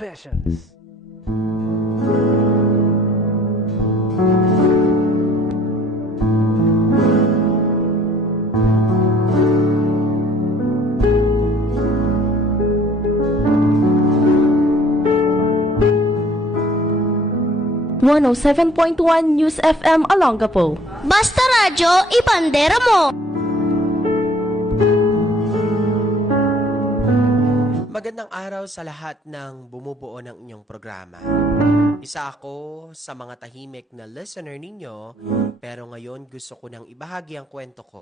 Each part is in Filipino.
Confessions. One 7.1 News FM Olongapo. Basta radyo, ipandera mo! Magandang araw sa lahat ng bumubuo ng inyong programa. Isa ako sa mga tahimik na listener ninyo, pero ngayon gusto ko nang ibahagi ang kwento ko.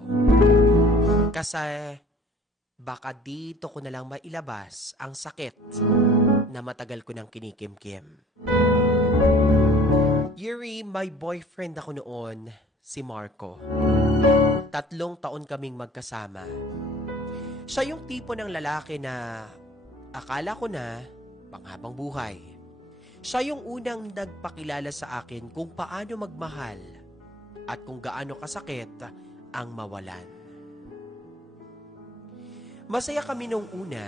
Kasi baka dito ko na lang mailabas ang sakit na matagal ko nang kinikimkim. Yuri, my boyfriend ako noon, si Marco. 3 taon kaming magkasama. Siya yung tipo ng lalaki na akala ko na panghabang buhay. Siya yung unang nagpakilala sa akin kung paano magmahal at kung gaano kasakit ang mawalan. Masaya kami nung una.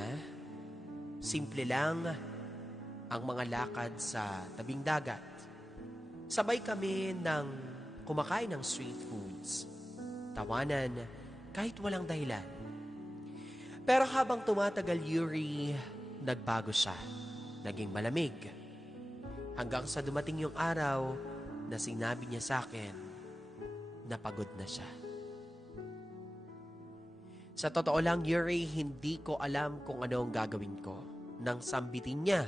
Simple lang ang mga lakad sa tabing dagat. Sabay kami ng kumakain ng street foods. Tawanan kahit walang dahilan. Pero habang tumatagal, Yuri, nagbago siya. Naging malamig. Hanggang sa dumating yung araw na sinabi niya sa akin na pagod na siya. Sa totoo lang, Yuri, hindi ko alam kung ano ang gagawin ko nang sambitin niya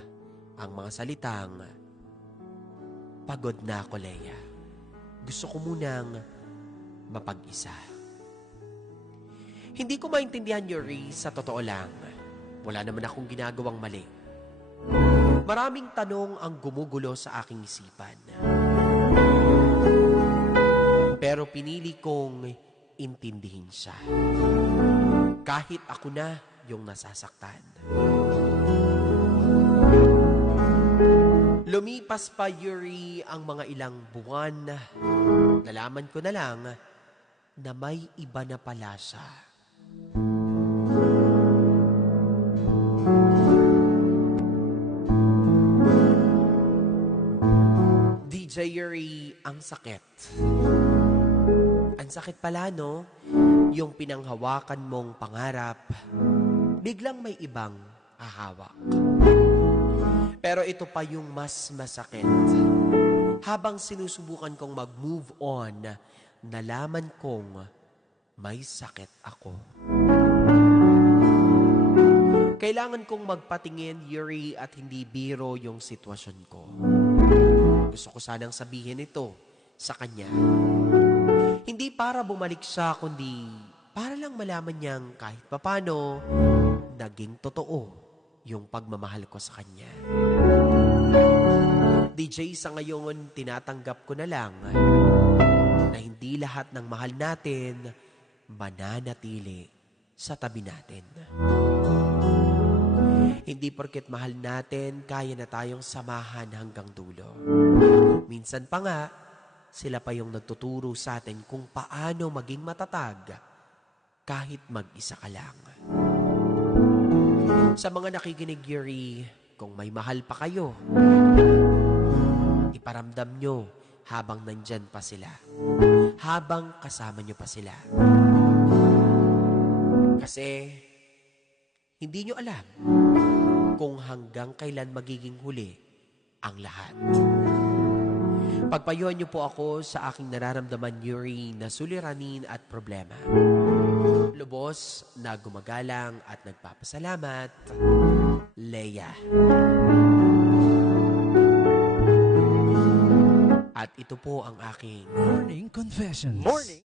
ang mga salitang, "Pagod na ako, Leia. Gusto ko munang mapag-isa." Hindi ko maintindihan, Yuri, sa totoo lang. Wala naman akong ginagawang mali. Maraming tanong ang gumugulo sa aking isipan. Pero pinili kong intindihin siya. Kahit ako na yung nasasaktan. Lumipas pa, Yuri, ang mga ilang buwan. Nalaman ko na lang na may iba na pala siya. DJ Yuri, ang sakit. Ang sakit pala, no? Yung pinanghawakan mong pangarap, biglang may ibang ahawak. Pero ito pa yung mas masakit. Habang sinusubukan kong mag-move on, nalaman kong may sakit ako. Kailangan kong magpatingin, Yuri, at hindi biro yung sitwasyon ko. Gusto ko sanang sabihin ito sa kanya. Hindi para bumalik siya, kundi para lang malaman niyang kahit papano, naging totoo yung pagmamahal ko sa kanya. DJ, sa ngayon, tinatanggap ko na lang na hindi lahat ng mahal natin mananatili sa tabi natin. Hindi porket mahal natin, kaya na tayong samahan hanggang dulo. Minsan pa nga, sila pa yung nagtuturo sa atin kung paano maging matatag kahit mag-isa ka lang. Sa mga nakikinig, Yuri, kung may mahal pa kayo, iparamdam nyo habang nandyan pa sila. Habang kasama nyo pa sila. Kasi, hindi nyo alam kung hanggang kailan magiging huli ang lahat. Pagpayuhan niyo po ako sa aking nararamdaman, Yuri, na suliranin at problema. Lubos na gumagalang at nagpapasalamat, Leia. At ito po ang aking Morning Confessions. Morning